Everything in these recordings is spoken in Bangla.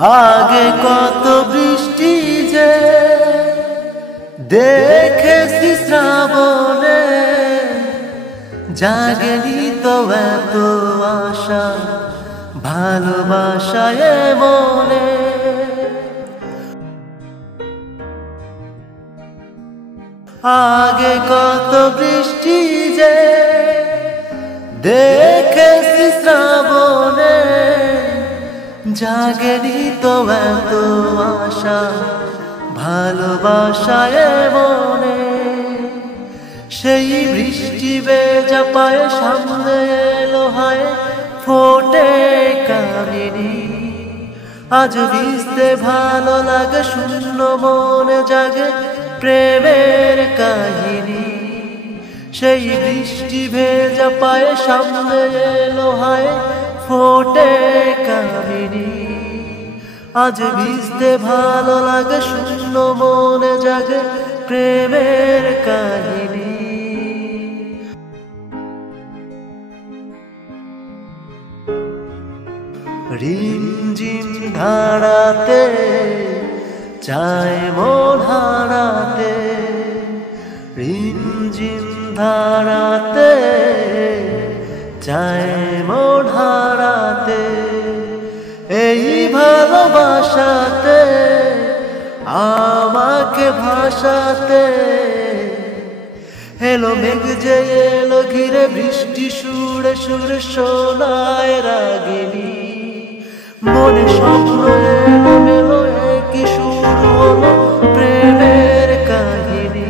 আগে কত বৃষ্টি যে দেখেছি শ্রাবণে, জাগেনি তো এত আশা ভালোবাসায় মনে। আগে কত বৃষ্টি যে দেখেছি শ্রাবণে, জাগেনি তো এত আশা ভালোবাসায় মনে। সেই বৃষ্টি বেজা পায়ে সামনে এলো হায় ফোটে কামিনী। আজ ভিজতে ভালো লাগে শূন্য মনে জাগে প্রেমের কাহিনী। সেই বৃষ্টি ভেজা পায়ে সামনে এলো হায় ফোটে কামিনী। আজ ভিজতে ভালো লাগে শূন্য মনে জাগে প্রেমের কাহিনী। রিমঝিম ধারাতে চায় মন হারাতে, রিমঝিম ধারাতে চায় মন হারাতে। এই ভালোবাসাতে আমাকে ভাসাতে এলো মেঘ যে এলো ঘিরে বৃষ্টি সুরে সুরে শোনায় রাগিনী। মনে স্বপ্ন এলো মেলো কি শুরু হলো প্রেমের কাহিনী।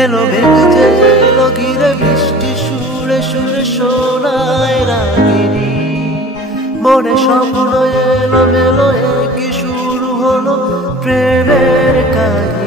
এলো মেঘ যে এলো ঘিরে বৃষ্টি সুরে সুরে শোনায় রাগিনী। মনে স্বপ্ন এলো মেলো কি শুরু হলো প্রেমের কাহিনী।